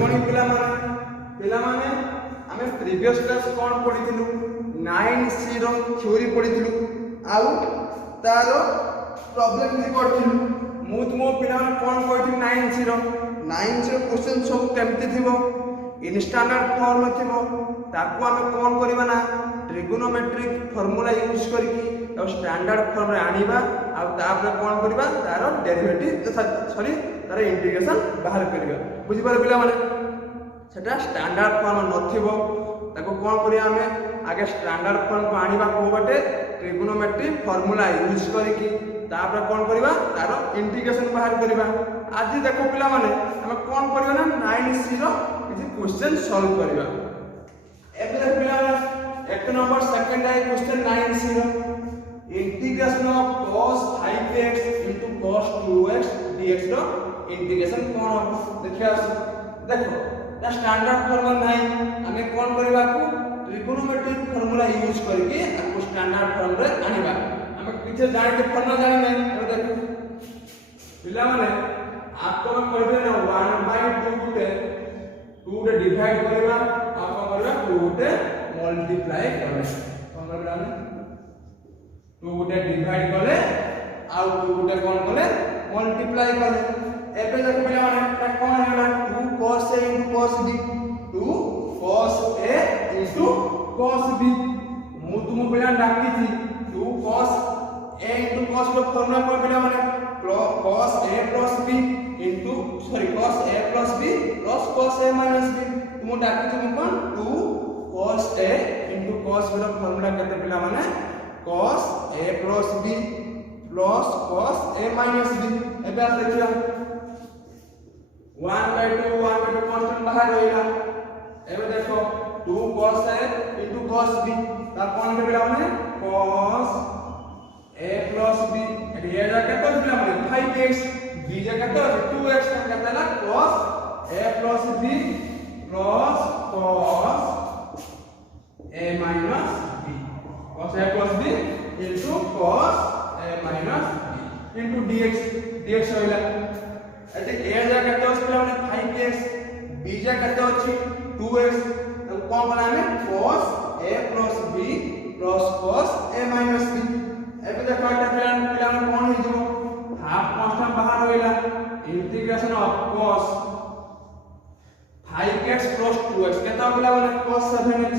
Morning पिला माने आमे प्रीवियस क्लास कोन पढिथिलु 9c रो थ्योरी पढिथिलु आउ तारो प्रॉब्लम भी करथिलु मु तुमो पिला कोन कहथिलु 9c रो क्वेश्चन सब केमति थिबो इन स्टैंडर्ड फॉर्म थिबो ताकू आमे कोन करबा ना ट्रिगोनोमेट्रिक फार्मूला यूज करके और स्टैंडर्ड फॉर्म रे आनिबा आ तापर कोन करबा तारो डेरिवेटिव सॉरी तारो इंटीग्रेशन बाहर करबा बुझि पारे पिला माने सेटा स्टैंडर्ड फॉर्म नथिबो ताको कोन करिया हमें आगे स्टैंडर्ड फॉर्म को आनिबा को बटे ट्रिगोनोमेट्रिक फार्मूला यूज करके तापर कोन करबा तारो इंटीग्रेशन बाहर करबा आज देखो पिला माने हम कोन करबा ना 9c रो किछि क्वेश्चन सॉल्व करबा एबे देख पिला एक नंबर सेकंड है क्वेश्चन 9c रो integration of cos 5x into cos 2x dx रो इंटीग्रेशन कोन हो देखिया देखो ता स्टैंडर्ड फार्मूला नाही हमें कोन करबा को ट्रिगोनोमेट्रिक फार्मूला यूज करके आपको स्टैंडर्ड फॉर्म रे आनिबा हमें पीछे जान के फार्मूला जानि नै तो देखो पिला माने आपको मैं कहबे ना 1/2 के 2 के डिवाइड करबा आपको करबा 2 के मल्टीप्लाई करबा कोन करबा 2 के डिवाइड करले आ 2 के कोन करले मल्टीप्लाई करले एबे देखो पिला माने कोन होला 2 cos a into cos b 2 cos a into cos b मु तुम पिला डाकी थी 2 cos a into cos लो फार्मूला कोन पिला माने cos a plus b into sorry cos a plus b plus cos a minus b तुम डाकी थी कोन 2 cos a into cos b low formula केते पिला माने cos a plus b plus cos a minus b एबे आ देखिया 1/2 constant बाहर होइला एबे देखो 2 cos a into cos b ता कोन के पिला माने cos a plus b एबे ये जा केते पिला माने 5x b जा केते 2x का केते ना cos a plus b plus cos a minus b cos a plus b into cos a minus b into dx होइला एते a जा केते अछि पिला माने 5x b जा केते अछि 2x तो कोन बनामे cos a plus b plus cos a minus b एबे देखो एटा पिला माने कोन हि जो हाफ कांस्टेंट बाहर होइला integration of cos 5x plus 2x केता पिला माने cos 7x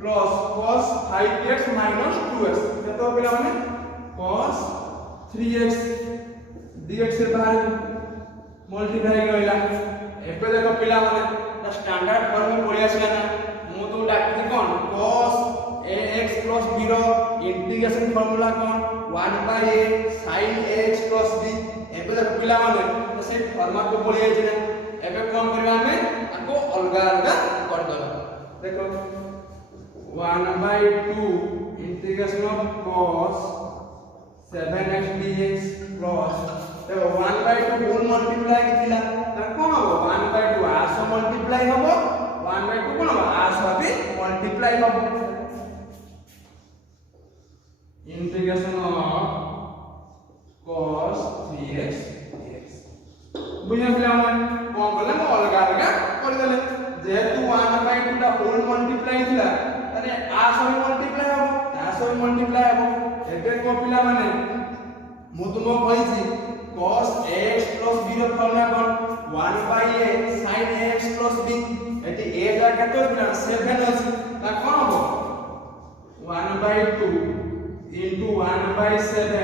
plus cos 5x minus 2x केता पिला माने cos 3x dx से बाहर मल्टीप्लाई करला एबे देखो पिला माने स्टैंडर्ड फॉर्म में पड़ी आछला ना मु तो डाकि कोन cos ax plus b रो इंटीग्रेशन फार्मूला कोन 1/a sin ax plus b एबे देखो पिला माने तो से फार्मूला को पड़ी आछ ना एबे कोन करबा हमें आको अलग अलग कर दबा देखो 1/2 integration of cos 7x dx plus देखो 1/2 होल मल्टीप्लाई किथिला त कोन हो 1/2 आस मल्टीप्लाई होबो 1/2 कोन हो आस भी मल्टीप्लाई होबो integration of cos 3x dx बुझा पिला मन कोन करले अलग अलग कर देले जेहेतु 1/2 टा होल मल्टीप्लाई थिला तने आस भी मल्टीप्लाई होबो आस भी मल्टीप्लाई होबो एबे को पिला माने मु तुमो कहिछि cos ax plus b रो फार्मूला कोन 1/a sin ax plus b एटी a जा केतो बिना 7 अछि ता कोन हो 1/2 into 1/7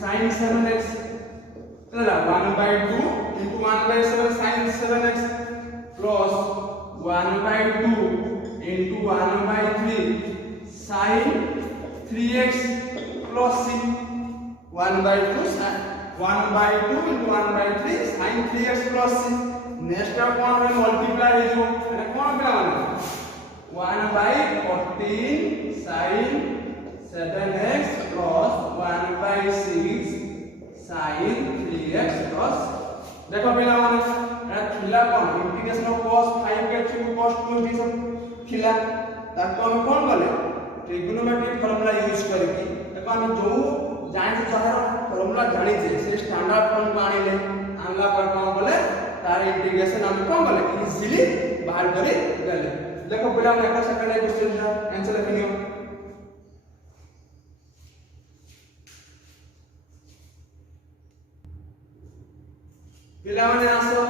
sin 7x तला 1/2 into 1/7 sin 7x plus 1/2 into 1/3 sin 3x plus c 1/2 into 1/3 sin 3x plus c next कोन रे मल्टीप्लाई हे जो एटा कोन पिला माने 1/14 sin 7x plus 1/6 sin 3x plus देखो पिला माने एटा थिला कोन integration of cos 5x into cos 2x थिला ताको हम कोन करले ट्रिगोनोमेट्रिक फार्मूला यूज करके देखो हम जो जानि जहार फार्मूला जानि जे से स्टैंडर्ड फॉर्म को आनिले आनला पर कोन बोले इंटीग्रेशन हम कोन गले इजीली बाहर करी गले। देखो पिला मन एकटा सेकंड क्वेश्चन का आंसर लिखियो। पिला मन आसो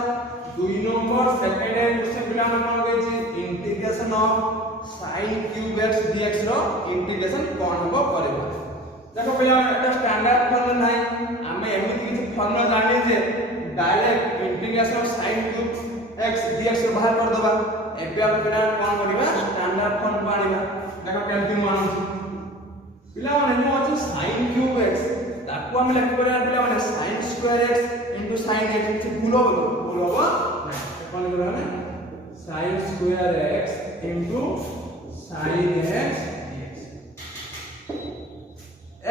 2 नंबर सेकंड क्वेश्चन पिला मन कोन गई integration of sin cube x dx रो इंटीग्रेशन कोन हो करबा। देखो पिला एकटा स्टैंडर्ड फॉर्मूला नाही हमें एमिति किछि फॉर्मूला जानि जे direct integration of sin cube x dx रो बाहर कर दबा। एबे हम पिला कोन करबा स्टैंडर्ड फॉर्म पानिबा। देखो केमति मान पिला मन एनो अछि sin क्यूब x ताको हम लिख परबा पिला मन sin square x sin x से फुल होबो ना कोन करबा ना sin square x sin x dx।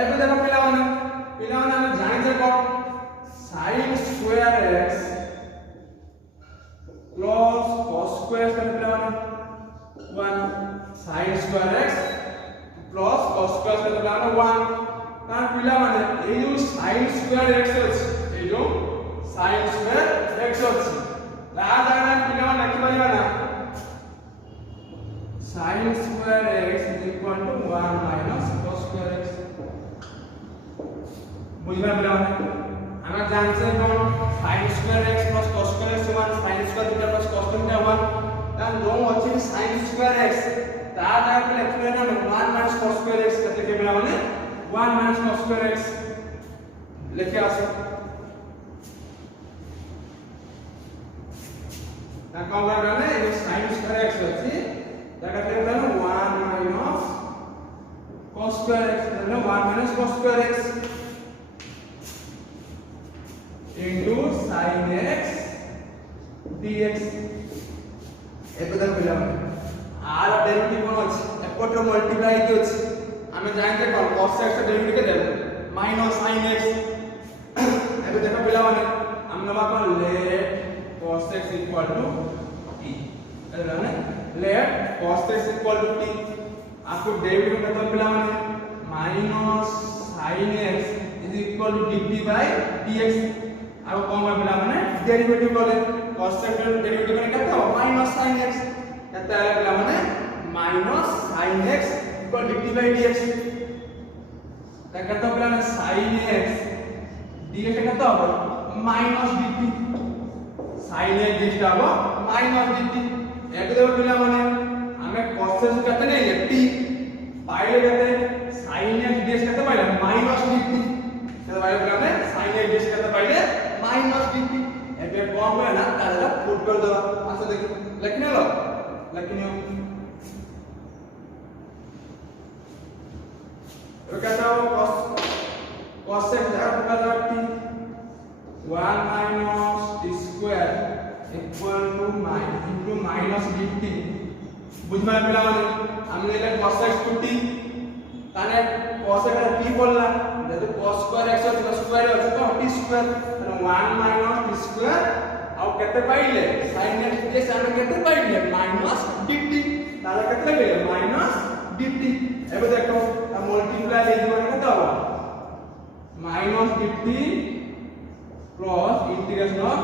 एबे देखो पिला मन हम जानि जे कोन sin square x plus cos square कर पिला मन 1 sin square x plus cos square कर पिला मन 1 कारण पिला मन ए जो sin स्क्वायर x अछि ए जो sin स्क्वायर x अछि ला जाना पिला मन लिखि परिबा ना sin square x 1 minus cos square x बुझला पिला मन हम जानसे कोन sin square x plus cos square x समान sin square theta plus cos theta 1 तान दो अछि sin स्क्वायर x ता जा के लिखले ना 1 minus cos स्क्वायर x कते के पिला माने 1 minus cos स्क्वायर x लिखे आसे ना कोन करने ये sin स्क्वायर x अछि ता कते पिला 1 minus cos स्क्वायर x मतलब 1 minus cos square x into sin x dx। एबे तक पिला आर डेरिवेटिव कोन अछि एपट मल्टीप्लाई के अछि हमें जानते कोन cos x डेरिवेटिव के देबो माइनस sin x। एबे देखो पिला माने हम नवा कोन let cos x equal to t एला ने let cos x equal to t आपको डेरिवेटिव का पिला माने minus sin x is equal to dt by dx। अब कौन में पिला माने डेरिवेटिव बोले cos x डेरिवेटिव में कितना हो माइनस sin x कितना है पिला माने minus sin x equal dt by dx ता कितना पिला माने sin x dx कितना हो minus dt sin x dx हो माइनस dt। एक देखो पिला माने हमें cos x कितना नहीं है t पाइले कितने sin x dx कितना पाइले माइनस dt तो पाइले पिला माने sin x dx कितना पाइले माइनस dt। एबे कौन में ना ताला पुट कर दो आसे देख लिखने लो लिखने तो कहता हो cos x जगह पर लगा t 1 minus t square equal to minus dt बुझ में पिला माने हमने ले cos x to t ताने cos x का t बोलना जब cos स्क्वायर x तो स्क्वायर है तो t square 1 minus t square और कितने पाइले sin x के सामने कितने पाइले माइनस dt ताला कितने पाइले माइनस dt। एबे देखो अब मल्टीप्लाई ले दियो कितना होगा minus dt plus integration of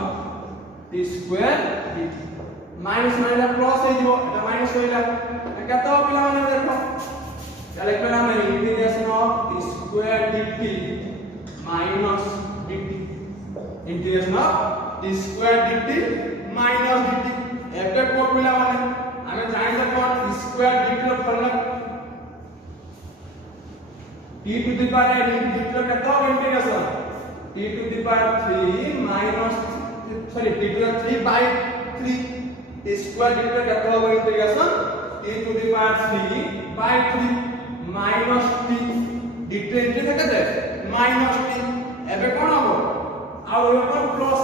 t square dt minus minus plus है जो এটা माइनस होइला कितना हो पिला माने देखो चले पिला में integration of t square dt minus dt integration of t square dt minus dt। एबे को पिला माने हमें जानि जे कोन t स्क्वायर dt रो formula t to the power dt रो कितना हो integration t to the power 3 minus sorry t to the 3 by 3 t square dt रो कितना हो integration t to the power 3 by 3 minus t dt integration कितना minus t। एबे कोन हो और ऊपर प्लस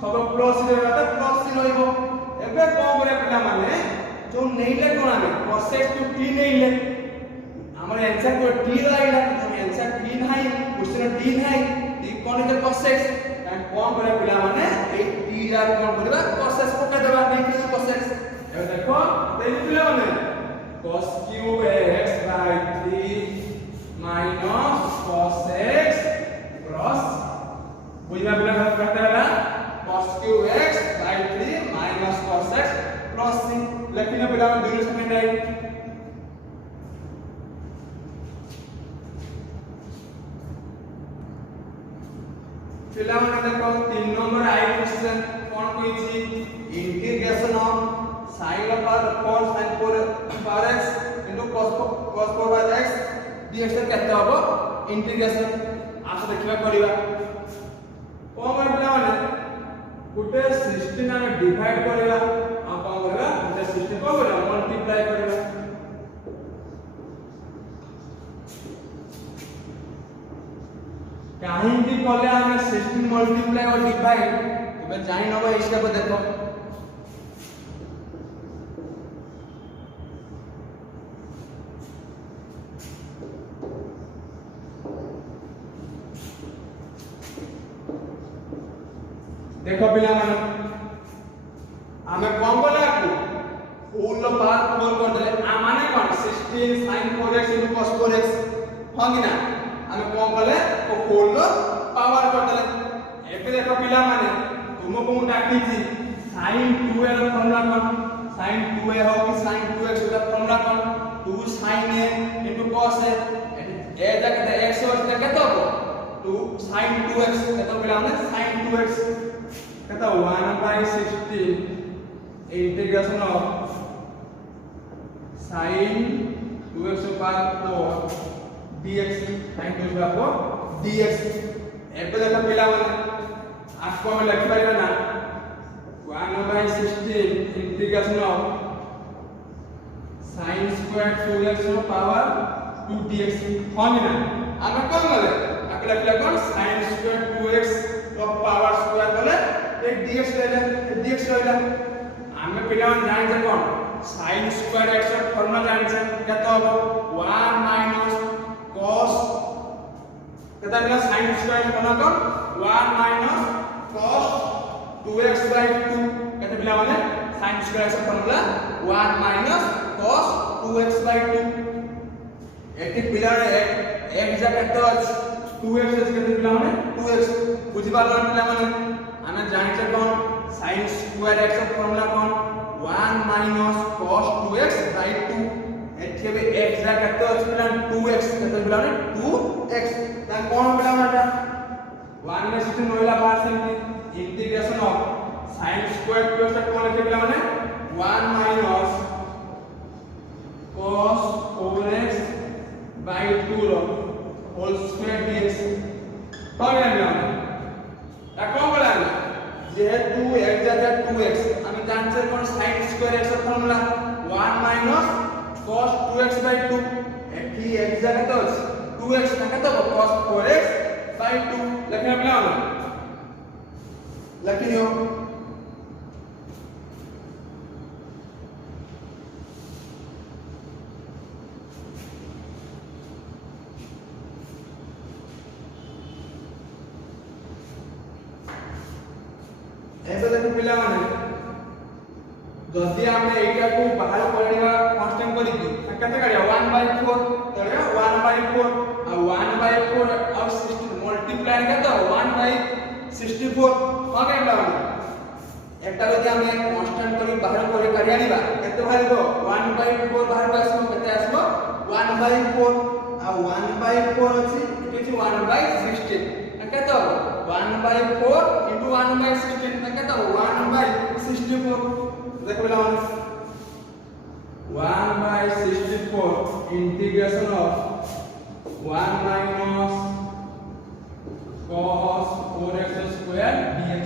सब प्लस रे रहता प्लस सी रहइबो। एबे को करे पिला माने जो नैले कोन आमे cos x to t नैले हमर आंसर को t लाइला हम आंसर t नाही क्वेश्चन t नाही t कोन के cos x कान कोन करे पिला माने ए t जा कोन करबा cos x पका देबा नहीं कि cos x। एबे देखो देली पिला माने cos cube x by 3 minus cos x plus बुझना पिला करते रहला cos cube x by 3 पिला ड्यूरेशन टाइम पिला माने देखो 3 नंबर आई क्वेश्चन कोन कहिछि integration of sin of cos sin 4 power x into cos power x dx केते हबो इंटीग्रेशन आस देखिबा करबा कोन पिला माने गुटे 16 हमें डिवाइड करबा आ कोन करबा गुटे 16 को करबा मल्टीप्लाई करबा कहीं भी कले हमें 16 मल्टीप्लाई और डिवाइड तबे जानि नबो इसका को देखो देखो पिला माने हमें कौन बोले आपको होल पावर 4 कर देले आ माने कोन 16 sin 4x cos 4x होगी ना हमें कौन बोले को होल पावर कर देले एबे देखो पिला माने तुमको मु डाकी छी sin 2a रो फॉर्मूला कोन sin 2a हो कि sin 2x रो फॉर्मूला कोन 2 sin a cos a ए जगह x और केते हो 2 sin 2x केते पिला माने sin 2x kata 1 by 16 integration of sin 2x power 4 dx sin 2x power 4 dx एबे देखो पिला माने आपको हम लिख पाइबा ना 1 by 16 integration of sin square 2x power 2 dx होनी ना हमें कौन बोले आपको लिखला कौन sin square 2x रो पावर स्क्वायर बोले एक dx रहला हमें पिला मन जानि जे कोन sin स्क्वायर x रो फॉर्मूला जानि छै केते हो 1 माइनस cos केते मिला sin स्क्वायर कोन कोन 1 माइनस cos 2x by 2 केते पिला माने sin स्क्वायर x रो formula 1 minus cos 2x by 2 एटी पिला एक जा केते अछि 2x केते पिला माने 2x बुझि पारला पिला माने हमें जानि छै कोन sin स्क्वायर x रो फॉर्मूला कोन 1 माइनस cos 2x by 2 एथे बे x जा केते अछि पिला 2x केते पिला ने 2x त कोन पिला माटा 1 में 16 होइला partial integration of sin square 2x कोन लिखे पिला माने 1 माइनस cos 4x by 2 रो होल स्क्वायर dx कोन पिला ता कोन बोला जेहेतु x जाता 2x हम जानते हैं कौन sin स्क्वायर x का formula 1 minus cos 2x by 2 एठी x जाता तो 2x का तो cos 4x by 2 लिखना पड़ा ना लिखियो ऐसा देखो पिला माने जदी हमें एटा को बाहर पड़ेगा कांस्टेंट करी की केते करिया 1 by 4 तरे 1 by 4 आ 1 by 4 और 60 मल्टीप्लाई केते 1 by 64 हो गया पिला माने एटा जदी हमें कांस्टेंट करी बाहर करे करिया निबा केते बाहर को 1 by 4 बाहर को आसबो केते आसबो 1 by 4 आ 1 by 4 अछि किछि 1 by 16 केते 1 by 4 into 1 by 16 केते 1 by 64 देखो पिला माने 1 by 64 integration of 1 minus cos 4x square dx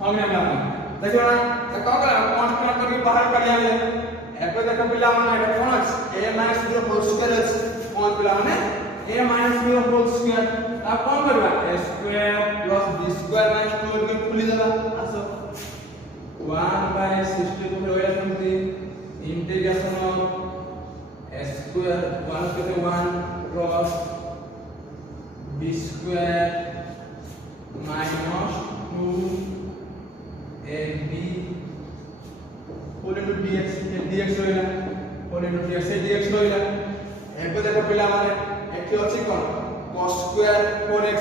हम ने माने देखो ना का करा कांस्टेंट करके बाहर कर लिया एबे देखो पिला माने एटा कोन अछि a minus 0 होल स्क्वायर अछि कोन पिला माने a minus 0 होल स्क्वायर अब कौन करबा a square plus b square minus 2 के खुली देला आसो 1 by 64 होया समथि इंटीग्रेशन ऑफ a square 1 के 1 plus b square minus 2ab whole into dx होइला whole into dx होइला एबे देखो पिला माने एठी अछि कोन cos square 4x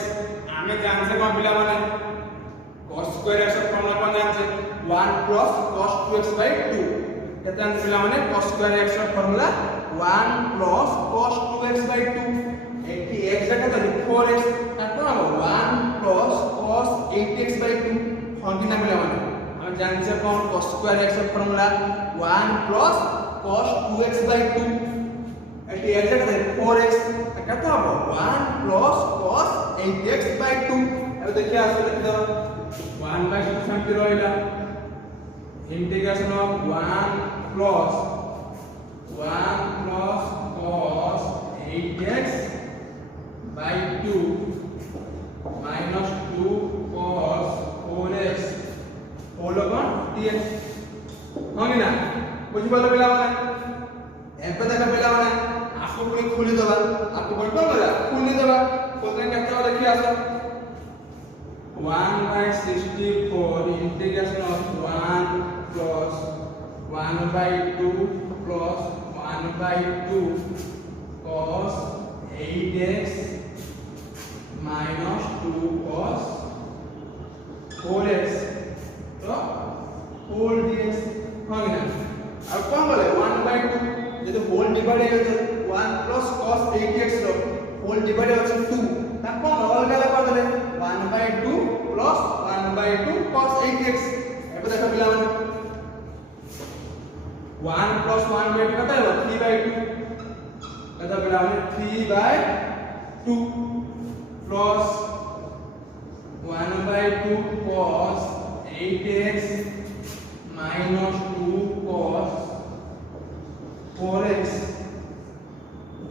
हमें जानते कोन पिला माने cos square x फॉर्मूला कोन जानते 1 plus cos 2x by 2 केते आंसर पिला माने cos स्क्वायर x ର formula 1 plus cos 2x by 2 eighty x रा केते 4x ताको हम 1 प्लस cos 8x by 2 हम ना पिला माने हम जानछे कोन cos स्क्वायर x ର formula 1 plus cos 2x by 2 eighty x रा केते 4x ताको हम 1 प्लस cos 8x by 2 अब देखिए आंसर लिख दो 1 by 2 सम रहिला integration of 1 plus cos 8x by 2 minus 2 cos 4x whole upon dx होगी ना बुझी पालो पिला माने एपे देखा पिला माने आपको पूरी खोली देबा आपको बोल बोला खोली देबा कोने केते देखि आसो 1 by 64 integration of 1 plus 1 by 2 plus 1 by 2 cos 8x minus 2 cos 4x तो whole dx होगी ना अब कौन बोले 1 by 2 ये तो whole डिवाइड है 1 plus cos 8x रो whole डिवाइड है 2 ता कौन अलग अलग कर देले 1 by 2 plus 1 by 2 cos 8x एबे देखो पिला माने 1 plus 1 by 2 कता है 3 by 2 कता पिला माने 3 by 2 plus 1 by 2 cos 8x minus 2 cos 4x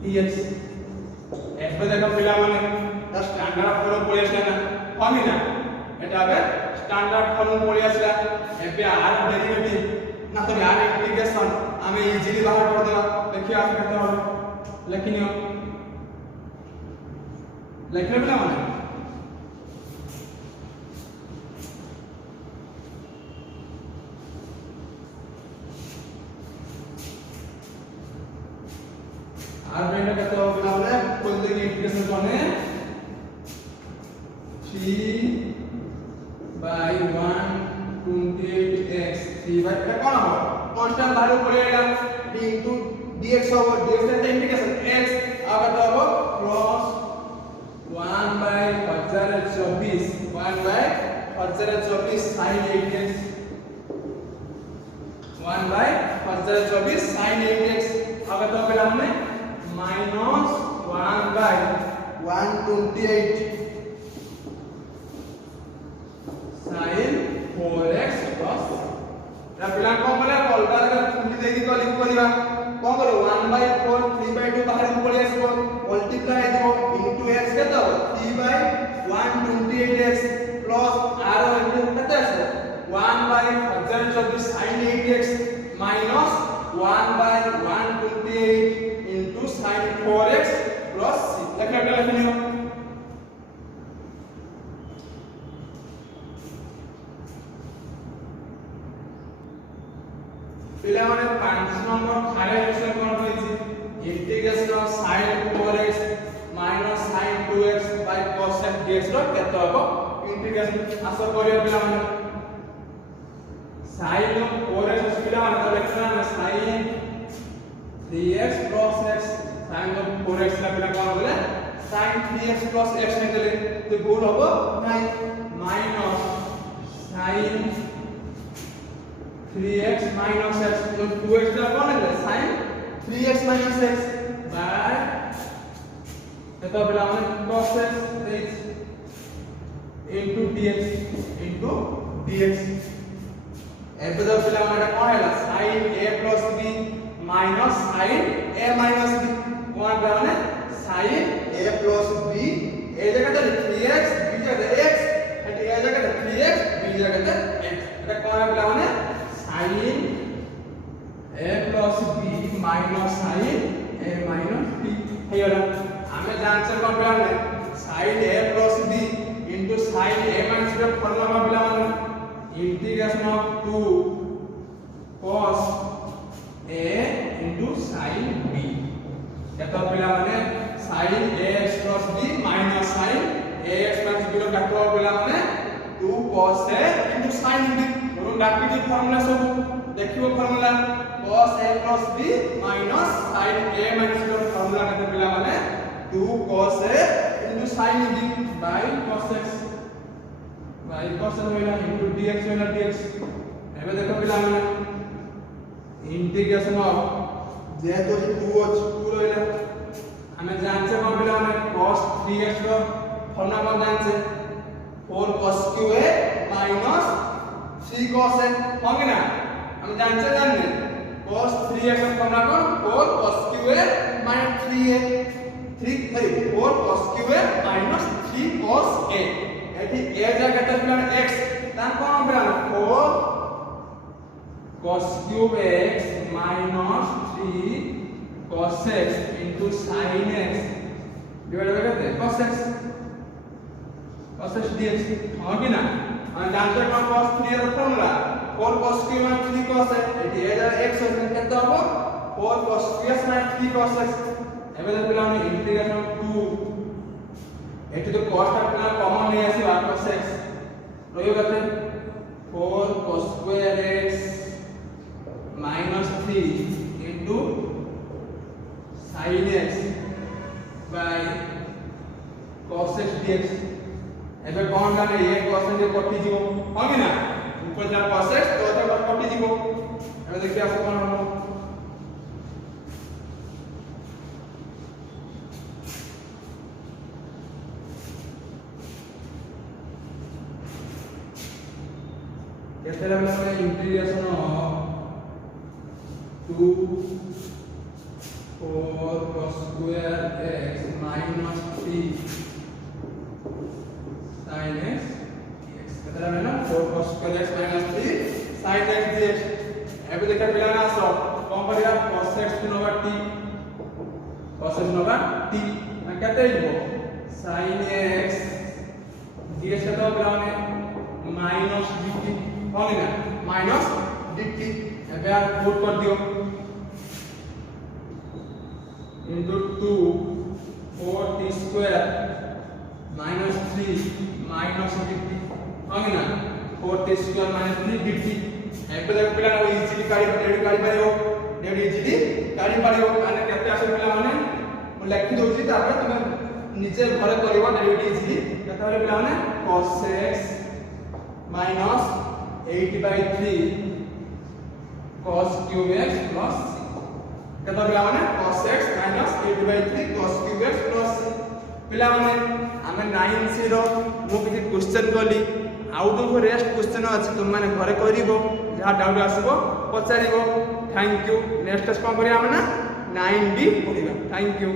dx एबे देखो पिला माने ता स्टैंडर्ड फॉर्म पळे आसला ना कमी ना এটা হবে স্ট্যান্ডার্ড ফর্ম পড়ে আসলা এবে আর ডেরিভেটিভ না তো আর ইন্টিগ্রেশন আমি ইজিলি বাহার করে দেবা দেখি আপ কেতে হবে লিখি নিও লিখলে বলা মানে আর বেটা কেতে হবে বলা বলে কোন দিকে ইন্টিগ্রেশন করনে 3 by 128x 3 by এটা কোন হবে কনস্ট্যান্ট ভ্যালু পড়ে এলাম d into dx over dx এর ইন্টিগ্রেশন x আবার তো হবে plus 1 by 1024 1 by 1024 sin 8x 1 by 1024 sin 8x আবার তো পেলাম মানে minus 1 by 128 sin 4x plus रा पिला कोन बोले अलगा अलग फुली देगी तो लिख परिबा कोन करो 1 by 4 3 by 2 बाहर को पळे आसबो मल्टीप्लाई देबो into x केतो 3 by 128x plus r into केते आसबो 1 by 1024 sin 8x minus 1 by 128 into sin 4x plus c लिखला लिखनियो पिला माने 5 नंबर खाली क्वेश्चन कोन होइछि integration of sin 4x minus sin 2x by cos x dx रो केतो हबो इंटीग्रेशन आशा करियो पिला माने sin 4x पिला माने तो लिखना है sin 3x plus x sin 4x ला पिला कोन बोले sin 3x plus x ने देले तो भूल हबो नहीं minus sin 3x minus x तो 2x ला कोन है sin 3x minus x by तो पिला माने cos x into dx एबे तो पिला माने कोन हैला sin a plus b minus sin a minus b कोन माने sin a plus b ए जगह तो 3x b जगह x एंड ए जगह 3x b जगह x এটা কোন পিলা মানে sin a plus b minus sin a minus b ହେଇଗଲା ଆମେ ଜାଣିଛେ କୋन ପିଲା ମାନେ sin a plus b into sin a minus b formula ପିଲା ମାନେ integration of 2 cos a into sin b केतो पिला माने sin ax plus b minus sin ax plus b रो केतो पिला माने 2 cos a into sin b दोनों डाकिटी formula सब देखियो formula cos a plus b minus sin a minus b formula केते पिला माने 2 cos a into sin b by cos x by cos a होइला into dx होइला dx एबे देखो पिला माने इंटीग्रेशन ऑफ जेहेतु 2 रहला हमें जानछे कोन पिला माने cos 3x row formula cone जानछे 4 cos q a minus 3 cos a होंगे ना हम जानते जानने cos 3x का फॉर्मूला कौन 4 cos q a minus 4 cos q a minus 3 cos a एठी a जगह केते पिलान x तान कोन पिलान 4 cos q x minus 3 cos x into sin x divide by केते cos x dx हो कि ना हम जानते कौन cos 3 ର formula 4 cos q minus 3 cos x एठी a जगह x होने केते हबो 4 cos q x minus 3 cos x एबे पिला हम इंटीग्रेशन 2 एठी तो cos टा पिला कॉमन नहीं आसी cos x रहियो केते 4 cos square x minus 3 into sin x by cos x dx एबे कोन गाने ये cos से कटि जीवो होगी ना ऊपर जा cos x तो तो कटि जीवो एबे देखि आसे कोन हो केते लागले integration of 2 4 cos square x minus 3 sin x dx केते लागले ना 4 cos square x minus 3 sin x dx एबे देखा पिला ना आसो कोन करिया cos x नोवा t cos x नोवा t ना केते हिबो sin x dx केते पिला ने minus dt होगी ना minus dt एबे आ पुट कर दियो into 2 4t square minus 3 minus dt होगी ना 4t square minus 3 dt एबे देख पिला ना इजीली काढी पारियो डेडी इजीली काढी पारियो आने केते आसे पिला माने मु लिखि दोछि तापर तुम निजे घरे करिवो डेडी इजीली केते होले पिला माने cos x minus 8/3 cos cube x plus केते पिला माने cos x minus 8/3 cos cube x plus पिला माने हमें 9c रो मु किछि क्वेश्चन कली आउट ऑफ रेस्ट क्वेश्चन अछि तुम माने घरे करिवो जहा डाउट आसीबो पचारिवो थैंक यू नेक्स्ट क्लास कोन करिया हम ना 9b पढिबा थैंक यू।